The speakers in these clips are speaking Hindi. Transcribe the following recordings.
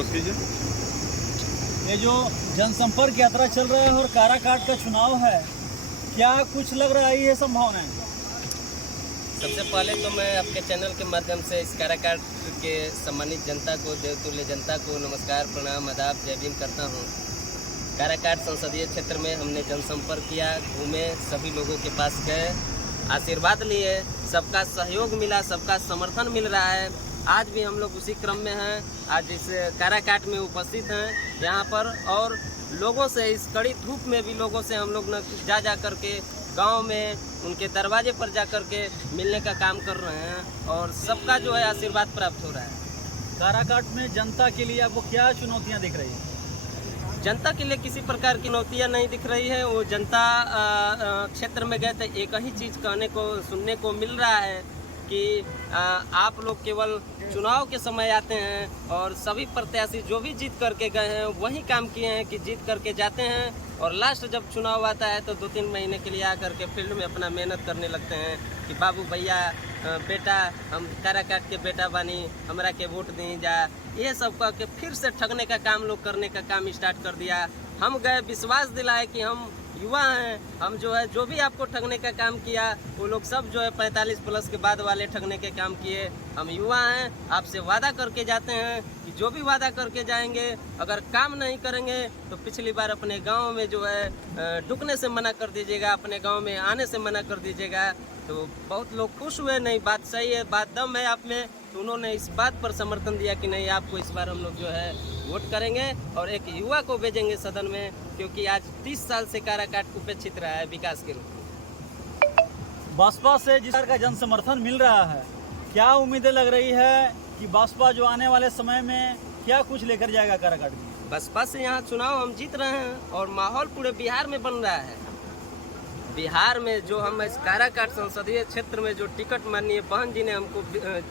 रख लीजिए। ये जो जनसंपर्क यात्रा चल रहा है और काराकाट का चुनाव है, क्या कुछ लग रहा है ये संभावना है? सबसे पहले तो मैं आपके चैनल के माध्यम से इस काराकाट के सम्मानित जनता को, देवतुल्य जनता को नमस्कार, प्रणाम, आदाब, जय भीम करता हूँ। काराकाट संसदीय क्षेत्र में हमने जनसंपर्क किया, घूमे, सभी लोगों के पास गए, आशीर्वाद लिए, सबका सहयोग मिला, सबका समर्थन मिल रहा है। आज भी हम लोग उसी क्रम में हैं। आज इस काराकाट में उपस्थित हैं यहाँ पर, और लोगों से इस कड़ी धूप में भी लोगों से हम लोग न जा करके गांव में उनके दरवाजे पर जा कर के मिलने का काम कर रहे हैं, और सबका जो है आशीर्वाद प्राप्त हो रहा है। काराकाट में जनता के लिए आपको क्या चुनौतियां दिख रही हैं? जनता के लिए किसी प्रकार की नौतियाँ नहीं दिख रही है। वो जनता क्षेत्र में गए तो एक ही चीज़ कहने को, सुनने को मिल रहा है कि आप लोग केवल चुनाव के समय आते हैं, और सभी प्रत्याशी जो भी जीत करके गए हैं वही काम किए हैं कि जीत करके जाते हैं, और लास्ट जब चुनाव आता है तो 2-3 महीने के लिए आकर के फील्ड में अपना मेहनत करने लगते हैं कि बाबू भैया, बेटा, हम काराकाट के बेटा बानी, हमरा के वोट दी जा, ये सब कह के फिर से ठगने का काम लोग करने का काम स्टार्ट कर दिया। हम गए, विश्वास दिलाए कि हम युवा हैं, हम जो है जो भी आपको ठगने का काम किया वो लोग सब जो है 45 प्लस के बाद वाले ठगने के काम किए। हम युवा हैं, आपसे वादा करके जाते हैं कि जो भी वादा करके जाएंगे, अगर काम नहीं करेंगे तो पिछली बार अपने गांव में जो है डुकने से मना कर दीजिएगा, अपने गांव में आने से मना कर दीजिएगा। तो बहुत लोग खुश हुए, नहीं बात सही है, बात दम है आप में, तो उन्होंने इस बात पर समर्थन दिया कि नहीं, आपको इस बार हम लोग जो है वोट करेंगे और एक युवा को भेजेंगे सदन में, क्योंकि आज 30 साल से काराकाट उपेक्षित रहा है विकास के रूप में। बसपा से जिस तरह का जन समर्थन मिल रहा है, क्या उम्मीदें लग रही है कि बसपा जो आने वाले समय में क्या कुछ लेकर जाएगा काराकाट में? बसपा से यहाँ चुनाव हम जीत रहे हैं, और माहौल पूरे बिहार में बन रहा है। बिहार में जो हम इस काराकाट संसदीय क्षेत्र में जो टिकट माननीय बहन जी ने हमको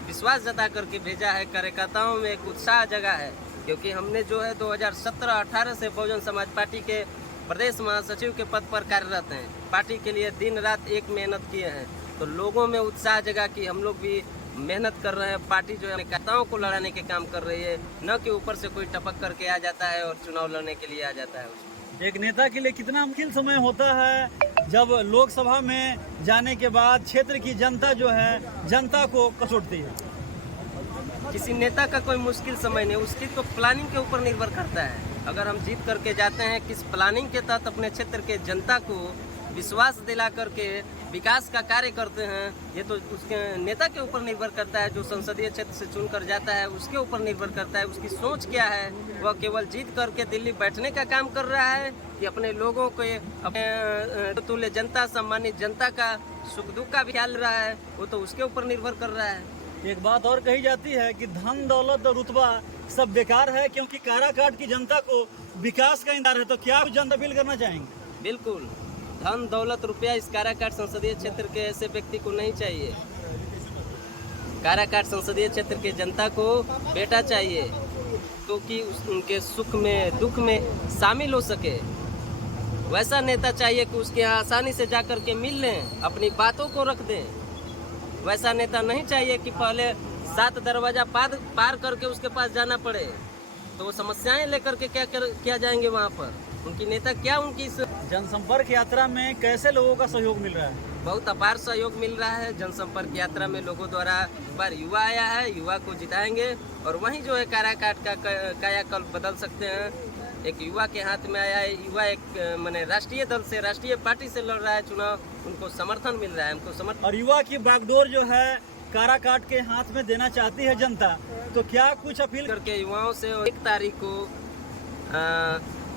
विश्वास जता करके भेजा है, कार्यकर्ताओं में एक उत्साह जगह है, क्योंकि हमने जो है 2017-18 से बहुजन समाज पार्टी के प्रदेश महासचिव के पद पर कार्यरत हैं। पार्टी के लिए दिन रात एक मेहनत किए हैं, तो लोगों में उत्साह जगा कि हम लोग भी मेहनत कर रहे हैं। पार्टी जो है कार्यकर्ताओं को लड़ाने के काम कर रही है, न कि ऊपर से कोई टपक करके आ जाता है और चुनाव लड़ने के लिए आ जाता है। एक नेता के लिए कितना मुश्किल समय होता है जब लोकसभा में जाने के बाद क्षेत्र की जनता जो है जनता को कसोटती है? किसी नेता का कोई मुश्किल समय नहीं, उसकी तो प्लानिंग के ऊपर निर्भर करता है। अगर हम जीत करके जाते हैं, किस प्लानिंग के तहत अपने क्षेत्र के जनता को विश्वास दिला करके विकास का कार्य करते हैं, ये तो उसके नेता के ऊपर निर्भर करता है। जो संसदीय क्षेत्र से चुनकर जाता है उसके ऊपर निर्भर करता है, उसकी सोच क्या है। वह केवल जीत करके दिल्ली बैठने का काम कर रहा है कि अपने लोगों को, अपने तुल्य जनता, सम्मानित जनता का सुख दुख का भी ख्याल रहा है, वो तो उसके ऊपर निर्भर कर रहा है। एक बात और कही जाती है कि धन दौलत और रुतबा सब बेकार है, क्योंकि काराकाट की जनता को विकास का इंतजार है। तो क्या आप जनता अपील करना चाहेंगे? बिल्कुल, धन दौलत रुपया इस काराकाट संसदीय क्षेत्र के ऐसे व्यक्ति को नहीं चाहिए। काराकाट संसदीय क्षेत्र के जनता को बेटा चाहिए, क्योंकि उनके सुख में दुख में शामिल हो सके। वैसा नेता चाहिए कि उसके यहाँ आसानी से जाकर के मिल लें, अपनी बातों को रख दें। वैसा नेता नहीं चाहिए कि पहले 7 दरवाजा पार करके उसके पास जाना पड़े, तो वो समस्याएं लेकर के क्या जाएंगे वहाँ पर। उनकी नेता क्या, उनकी इस जनसंपर्क यात्रा में कैसे लोगों का सहयोग मिल रहा है? बहुत अपार सहयोग मिल रहा है। जनसंपर्क यात्रा में लोगों द्वारा एक बार युवा आया है, युवा को जिताएंगे, और वहीं जो है काराकाट का कायाकल्प बदल सकते हैं। एक युवा के हाथ में आया है, युवा एक माने राष्ट्रीय दल से, राष्ट्रीय पार्टी से लड़ रहा है चुनाव, उनको समर्थन मिल रहा है, हमको समर्थन। और युवा की बागडोर जो है काराकाट के हाथ में देना चाहती है जनता, तो क्या कुछ अपील करके युवाओं से 1 तारीख को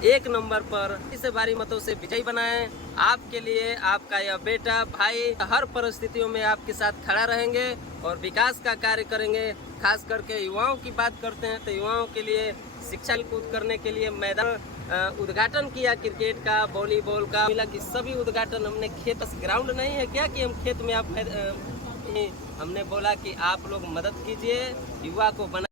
1 नंबर पर इसे भारी मतों से विजयी बनाएं। आपके लिए आपका यह बेटा, भाई हर परिस्थितियों में आपके साथ खड़ा रहेंगे और विकास का कार्य करेंगे। खास करके युवाओं की बात करते हैं तो युवाओं के लिए शिक्षा कूद करने के लिए मैदान उद्घाटन किया, क्रिकेट का, वॉलीबॉल का, मिला कि सभी उद्घाटन हमने खेत, ग्राउंड नहीं है क्या कि हम खेत में आप हमने बोला कि आप लोग मदद कीजिए, युवा को बना